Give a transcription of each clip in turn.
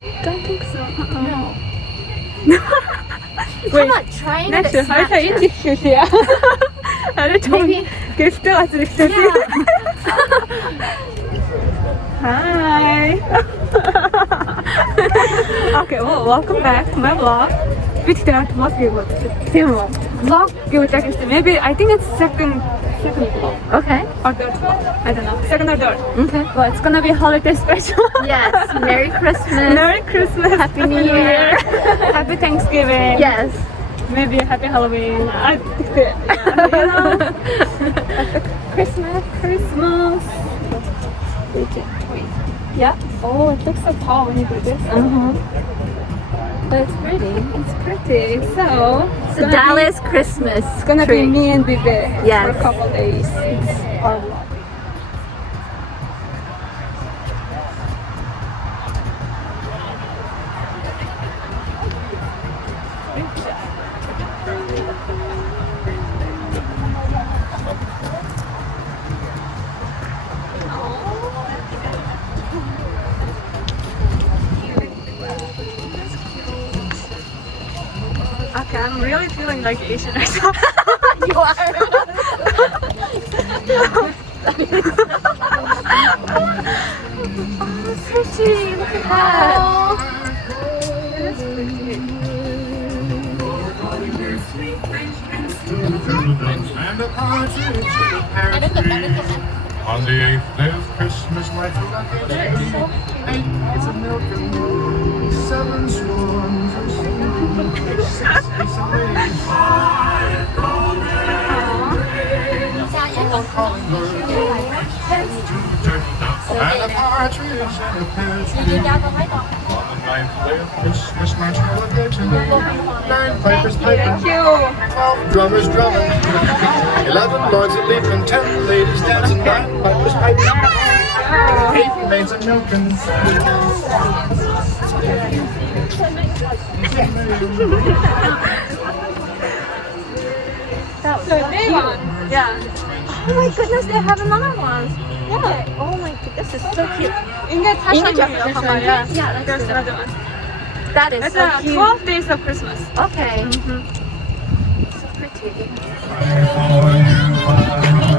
Don't think so. No. Wait, Come on, try it. next harita indik 큐시야. 나를 좀 Maybe. 게스트 같은 큐시. Hi. Okay, well, welcome back to my vlog. Which day vlog you got? Same one. Vlog you check it. Maybe I think it's second vlog Okay. or third vlog. I don't know. Second or third. Okay. Well, it's gonna be holiday special. Yes. Merry Christmas. Merry Christmas. Happy New Year. Happy Thanksgiving. Yes. Maybe Happy Halloween. I think that, you know. Christmas. Christmas. Wait. Yeah. Oh, it looks so tall when you do this. But it's pretty. It's pretty. So It's a Dallas Christmas. It's gonna tree. be me and Bibi Yes. for a couple days. It's our vlog. Okay, I'm really feeling like Asian right now. You are. Pretty. Look at that. And a partridge in a pear tree. On the 8th day of Christmas, like a lucky day. 8 maids of milk and 7 swans are singing. 6 geese a laying. 4 calling birds. 2 turkey ducks. And a partridge in a pear tree. On the 9th day of Christmas, my child a virgin. 9 pipers piping. 12 drummers drumming, 11 lords a leaping, 10 ladies dancing, 9 pipers piping, 8 maids a milking. So they won. Yeah. Oh my goodness, they have another one. Yeah. Oh my goodness, this is so cute. 인게 다시 인게 한번 Japanese yeah. Yeah, There's that's another one. That is It's so 12 cute. days of Christmas. Okay. So pretty. I'm sorry.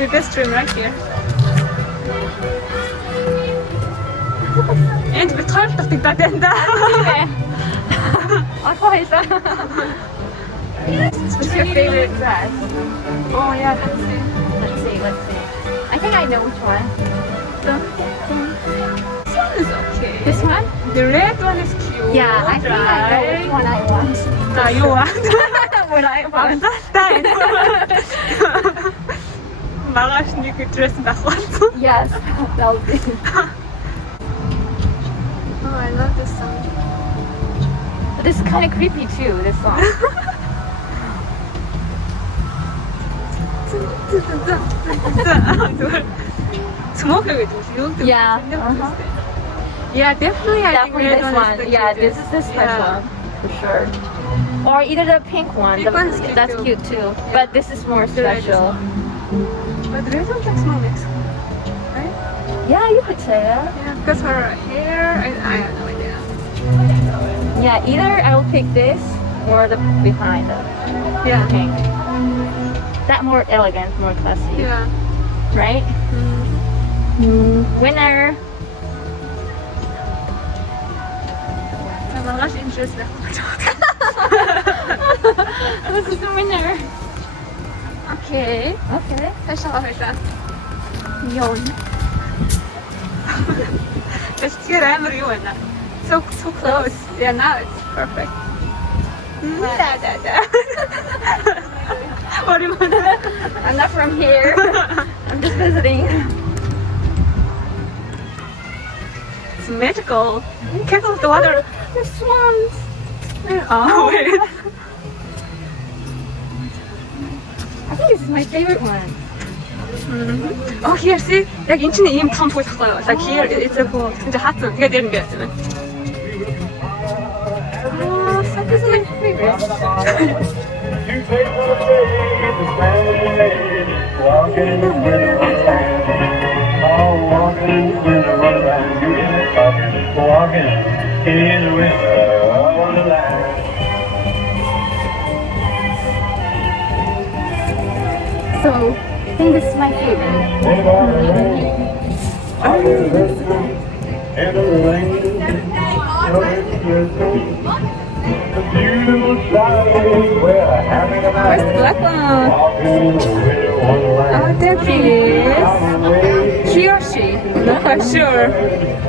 You can stream right here. And we 털 딱 된다. What's your favorite dress? Oh yeah, let's see. Let's see. I think I know which one. This one is okay. This one? The red one is cute. Yeah, I think I know which one I want. Now you want. What I want. Marrash new dress back one. Yes, that'll be. Oh, I love this song. But this is kind of creepy too, this song. Smoke with you. Yeah. Yeah, definitely. I Definitely think this red one. is the Yeah, cutest. this is the special Yeah. one, for sure. Or either the pink one. Pink one's cute that's too. cute too. But this is more The red is special. But the red one looks more mixed, right? Yeah, you could say that. Yeah, because her hair, I have no idea. Yeah, either I will pick this or the behind the Yeah. pink. That more elegant, more classy. Yeah. Right? Winner. Marrash interest. This is the winner. Okay. Okay. 회사. Yon. Let's get everyone. So close. Yeah, now it's perfect. What do you want? I'm not from here. I'm just visiting. It's magical. Careful with the water. The swans. Oh, wait. I think this is my favorite one. Oh, here, see? 약 인천에 이 참 보고 싶어요. Like here, it's a cool. 진짜 하트. 이게 되는 게 있으면. 아, so this is my favorite. You take the faith to stand, walking in the winter wonderland. Oh, walking in the winter wonderland. You hear me talking, walking in the winter wonderland. So, I think this is my favorite. And the rain, the beautiful side where I'm having a Where's the night. black one? Walking in the winter wonderland. Oh, there he is. He or she? I'm not quite sure.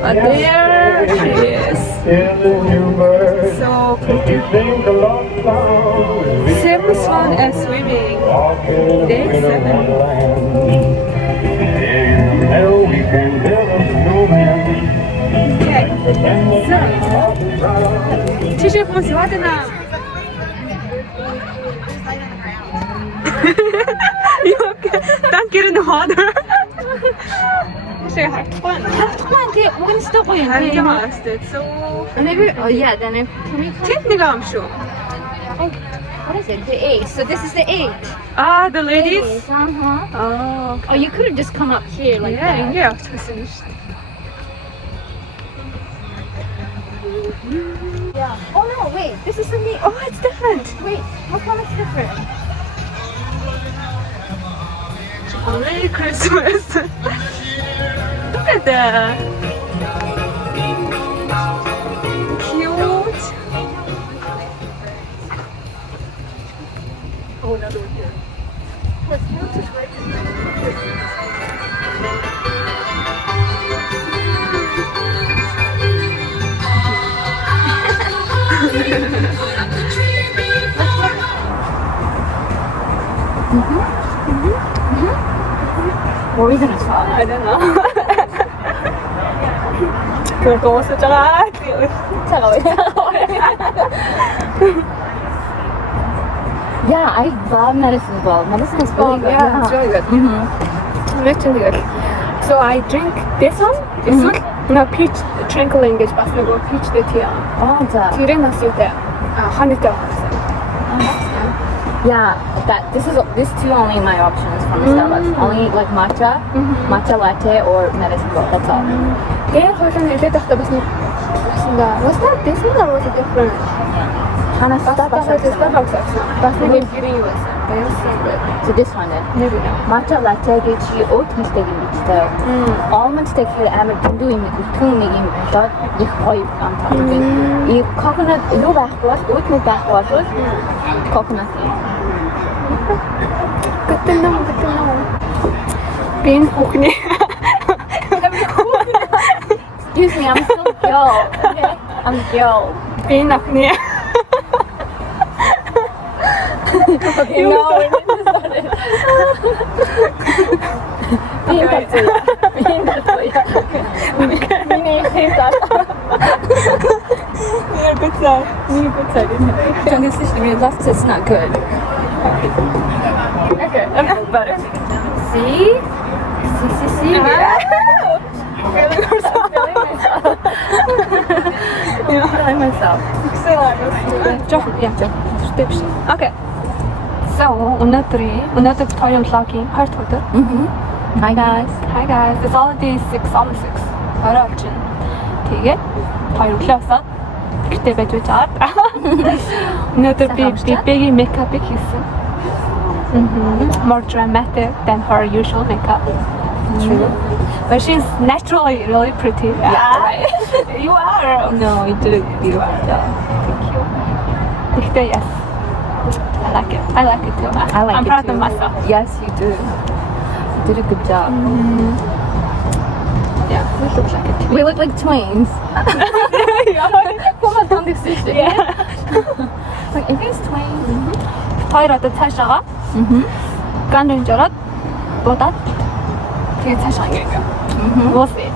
But there she is. In the new bird, So pretty. you sing the love song. Same fun as swimming. Walking in the Day winter 7. wonderland. In the meadow we can build a snowman. Okay. So, 티슈 보면 좋아하잖아. 이렇게 땀 in the water. Actually, I had fun. Come on, Kate, we're gonna stop by I'm and lost. It's so. And maybe, oh yeah, then if, can we come? Technical, I'm sure. Oh, what is it? The 8. So this is the 8. Ah, the ladies. Uh-huh. Oh, Oh, you could have just come up here like yeah, that. yeah. 좋습니다. Yeah. Oh no, wait, this is something. Oh, it's different. Wait, how come it's different? Merry Christmas. Look at that. Cute. Oh, another one here. What's cute is right. What are we gonna try? I don't know. 그걸 또 쓰잖아. Yeah, I love medicine as well. Medicine is really good. Yeah, it's really good. Mm-hmm. Actually good. So I drink this one. This one. 나 peach tranquilling гэж бас нөгөө peach дэти. Oh, the, тэрийг нас юутай. Ханитаа. yeah, this two only my options from Starbucks. Only like matcha, matcha latte or medicine bowl. That's all. Тэгээ хоолны нэлээд тахта бас нэг was that this one or was it different? Hana Starbucks. Бас нэг юм гэрийн юу байсан. So this one then. Maybe no. Matcha latte гэж oat misтэй юм биттэй. Almond steak амар дэндүү юм бүтгэн нэг юм болоод их гоё амтаа. И coconut юу байхгүй бол oat milk байхгүй бол coconut. Good to know. Бин хүүхний. Excuse me, I'm still a girl. Okay? I'm a girl. Бин ахны. You know, being good side. This is not good. Okay, I'm better. See? See. Feeling myself. Okay. So, өнөөдөр тоён vlogging 20 өдөр. Hi guys. Hi guys. It's already 6, almost 6. Орой очив. Тэгээд хоёр өглөө босоод гэртээ байж байгаа. Өнөөдөр би бэгийн makeup хийсэн. More dramatic than her usual makeup. True. But she's naturally really pretty. Yeah, right. You are. No, you did it. You are. Thank you. Yes. I like it. I like it too. I'm proud of myself. Yes, you do. You did a good job. Yeah, we look like it. We look like twins. Yeah. Like, if it's twins. хоёр одоо цаашаага. Гандын жороод бодоод тэгээд цаашаа ингээ. We'll see.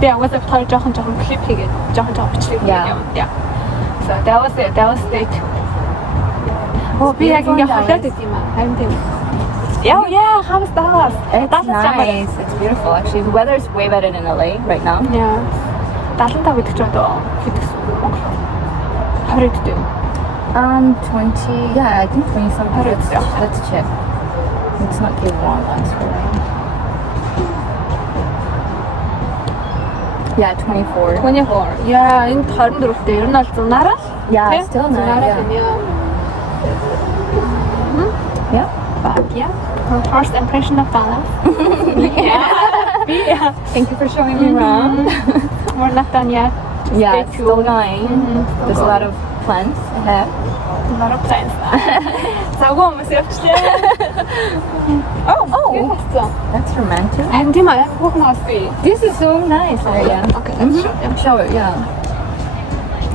Тэгээ уусаа хоёр жоохон клип хийгээд жоохон бичлэг хийгээд. Yeah. So that was it. That was day 2. Oh, би яг ингээ хахаад идэв юм аа. Харин тийм. Oh yeah, how is Dallas? It's Dallas nice. It's beautiful actually. The weather is way better than LA right now. Yeah. 75 гэдэг ч одоо хэд гэсэн үг Монголоор? 20 гэдэг. 20. Yeah, I think 20 something. Let's check. Let's not give wrong answer. Yeah, 24. 24. Yeah, энд 24-тэй. Ер нь бол зунаараа. Yeah, it's still nice. Yeah. Yeah. But yeah, first impression of Dallas. Yeah. Thank you for showing me around. We're not done yet. Yeah, Stay it's still tuned. going. There's a lot of plans ahead. A lot of plans. Завгүй хүмүүс явчихлаа. Oh. That's romantic. And тийм аа, бүх мас би. This is so nice area. Okay, let's show them. Show it, yeah.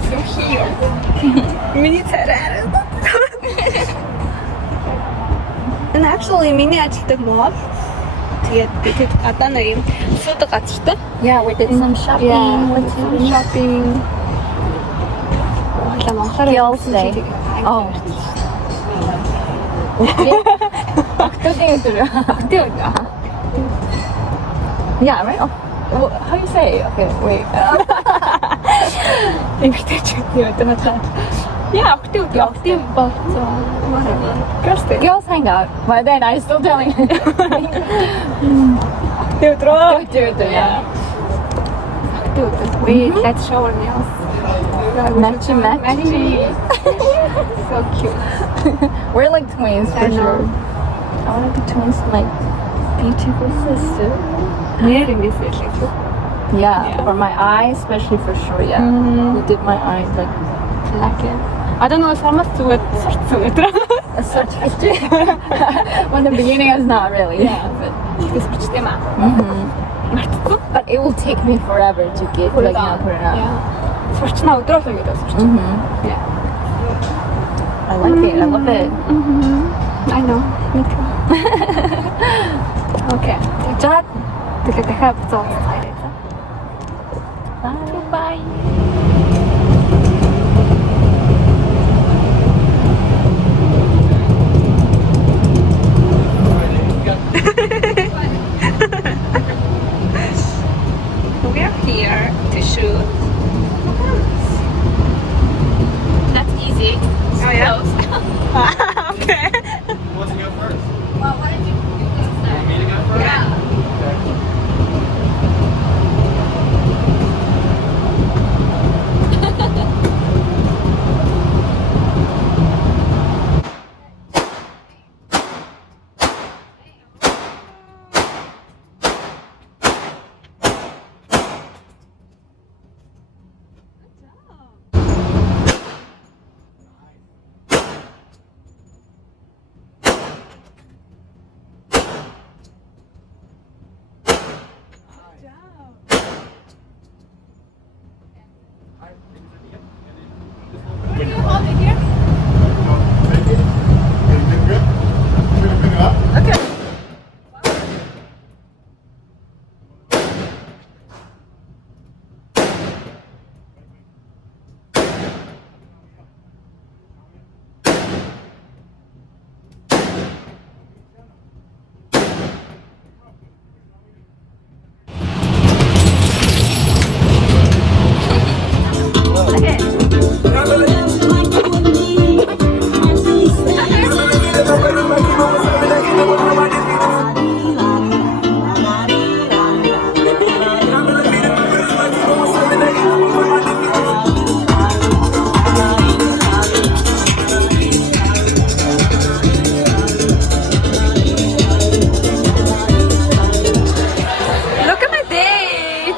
So here. Миний царай. And actually миний ажилтдаг мall. Тэгээд бид гадаа нэг юм суудаг газартай. Yeah, we did some shopping. Yeah, Went to shopping. Хойлоо монхоор Girls' Day. Oh. Yeah, right? Oh. Well, how do you say? Okay, wait. Yeah, octave болцоо. Whatever. Girls hang out. But then I'm still telling you. Yeah. Wait, let's show our nails. Matchy. So cute. We're like twins for I know. sure. I want to be twins with my beautiful sister. Nearing this is like Yeah, for my eye, especially for sure. Yeah, you did my eye like it. I don't know, самаас зүгээр сурцсан өдрөө. a search history. Well, in the beginning, it's not really. Yeah, but Тэгээс сурчтай маа. Мартсан. but it will take me forever to get Put it like on. put it on. Yeah. Сурчнаа өдрөө л ингэж сурч. Yeah. I like it. I love it. I know. Me too. Okay. За тэгээ дахиад буцаа уулзъя. Bye. Bye. We're here to shoot. That's easy. Oh yeah. Okay. Who wants to go first? Well, what did you do? Want me to go first? Yeah. Can you hold it here? Good? I'm gonna pick it up. Look at my date!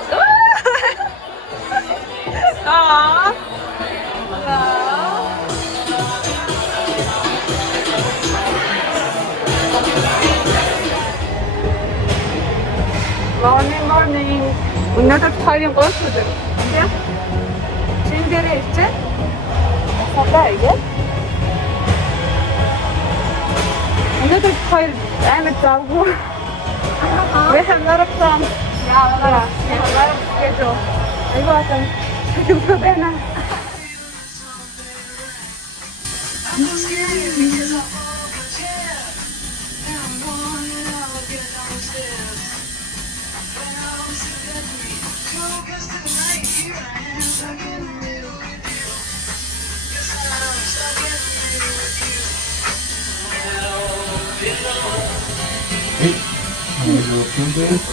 Aww! Morning. Өнөөдөр хоёрын гол өдөр. Тийм. Чин дээрээ ирчээ. Садаа игээд. Өнөөдөр хоёр амар завгүй. We have a lot of fun. Yeah, a lot of schedule. Айгуу атан. Тэгвэл байна. Hey, can we go through this?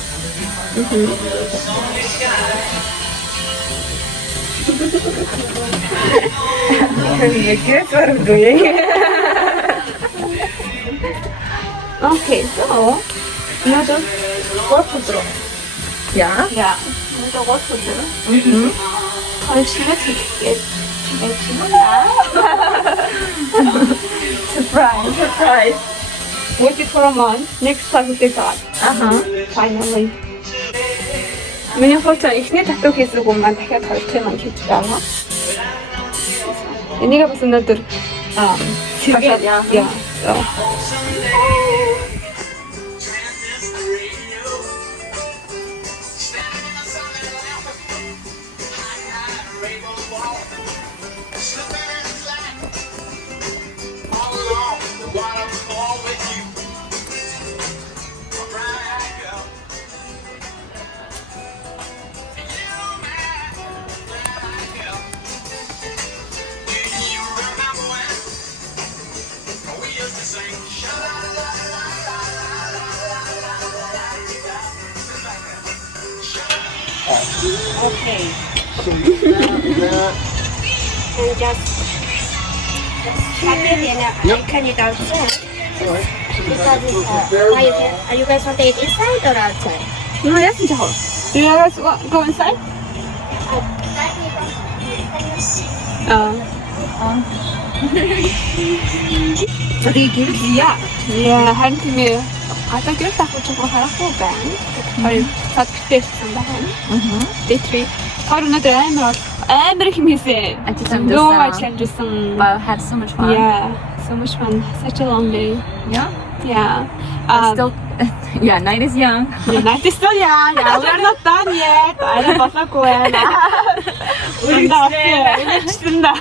Guess what I'm doing? Okay, so another workflow. Yeah. Yeah, another workflow. Culture ticket. Surprise. Waited for a month. Next time they got. Finally. Миний хувьд эхний татуу хийсэн хүн маань дахиад хоёр тийм маань хийж байгаа. Энийг бас өнөөдөр сэргээд яа. Okay. So you that. And just check it and I can it outside. Alright. So the Because back it's, goes there. why are you guys want it inside or outside? No, yes, in Johor. Do you guys go inside? Yeah, харин тийм ээ. Гадаа гэр дахиж чухал харахгүй байна. Хоёр цаад гэртээ ирсэн байна. Day 3. Тэр өнөөдөр амар их хийсэн. Ажилласан. Ажилласан. Wow, had so much fun. Yeah, so much fun. Such a long day. Yeah. Yeah. Still, yeah, night is young. The night is still young. Yeah, we're not done yet. Арай болоогүй байна. Үлэгчсэн да.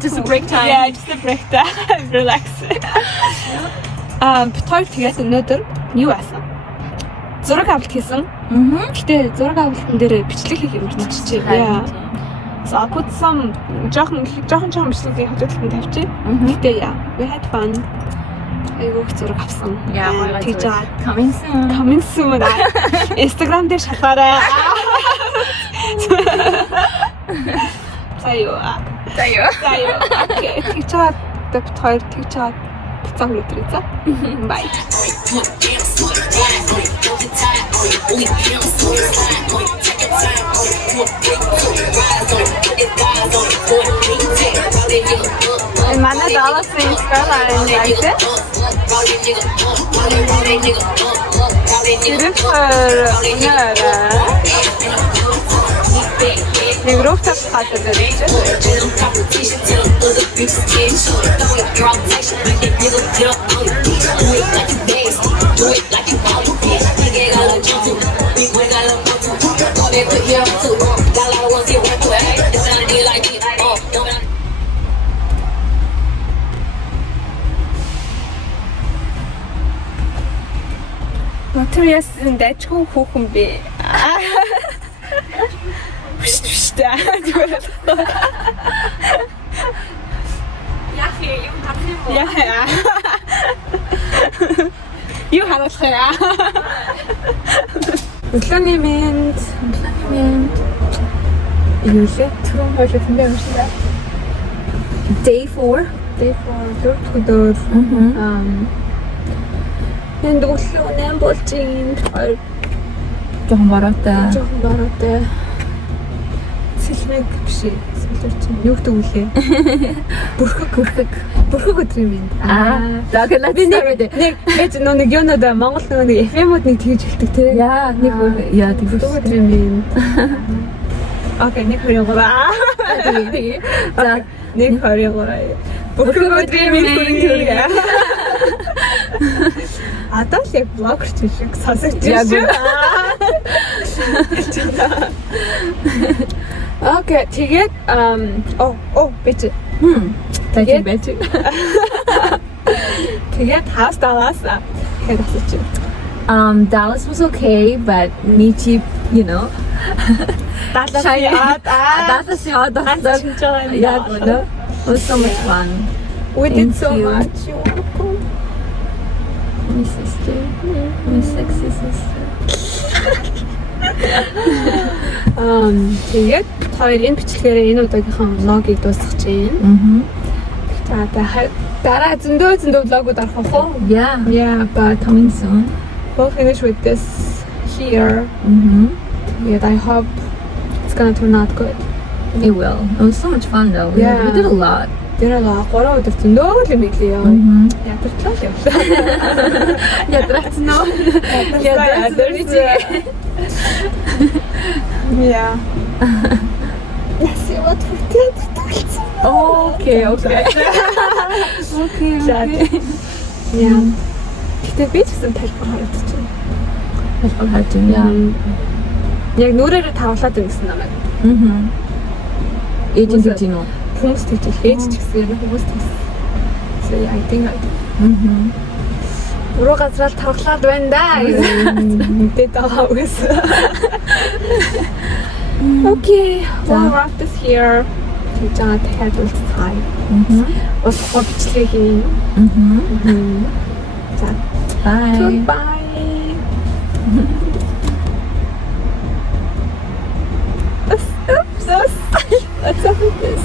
Just a break time. Yeah, just a break time. Relax. Битгаар тэгээд өнөөдөр юу асан? Зураг авалт хийсэн. Гэтэ зураг авалтан дээр бичлэг хийх юм болчихжээ. Yeah. So I put some жоохон бичлэгийг хажуудлын тавьчих. Гэтэ yeah, we had fun. Айгуу их зураг авсан. Yeah, тэгж байгаа. Coming soon. Coming soon. Instagram дээр шалгаарай. Заяа. Окей. Тэгж чад бит хоёр тэгж чад буцаан өдрөө за. Bye. Манай Dallas-ийн skyline яг нэг рууфтоп хатад Notorious дайчгүй хүүхэн бэ. Яхаа. Юу харуулах яа? Өглөөний мэнд. Юу лээ? Түрүүн хоолой юм шиг. Day 4 дөрөв өдөр. Энд өглөө 8 болж ийн. Жохон бараатай. Сэлмэг биш. Юу гэдэг үлээ? Бүрхэг өдөр юм байна. Лаглаа Нэг нэг юунод Монгол нэг FM-ууд нэг тэгж хэлдэг те. яа, нэг яа Бүрхэг өдөр юм байна. Окей, нэг хоёр гоо. тэгээ. За, Нэг хоёр гоо. Бүрхэг өдөр юм байна. Одоо л яг блогер шиг сонсож байна. Окей, тэгээд бич. тэгээд бэж. Тэгээд хаас Dallas хэд асууч. Dallas was okay, but Nichi, you know. Dallas Dallas yaad. Yeah, no. It was so much fun. We did Thank so you. much. My sister. My sexy sister. Тэгээд хоёр энэ бичлэгээрээ энэ удаагийнхаа влогийг дуусгах гэж байна. Mhm. За дараа зөндөө влогууд орох уу? Yeah, but coming soon. we'll finish with this here. Mhm. And I hope it's gonna turn out good. It will. It was so much fun though. We Yeah. did a lot. Тэр л 3 өдөр зөндөө л юм билээ яа. Mhm. Ядарчлаа л явлаа. Ядраач нөө. Ядарч. Yeah. Яси what we did. Okay. Okay. Yeah. Гэтэ би ч гэсэн тайлбар харагдчихэв. Helpful hurting. Yeah. Яг нүрээрээ тавлаад ингэсэн намайг. Mhm. Agent Gino. Хүмүүс тэгж ээж ч гэсэн юм хүмүүс тэгсэн. So yeah, I think Mhm. уруу газраар тавглаад байна да гэж мэдээд байгаа үгээс. Okay, we'll wrap this here. Тэгж байгаа дахиад уулзцгаая. Mhm. Уулзах бичлэгийн. Mhm. За, Bye. goodbye. Oops. What's up with this?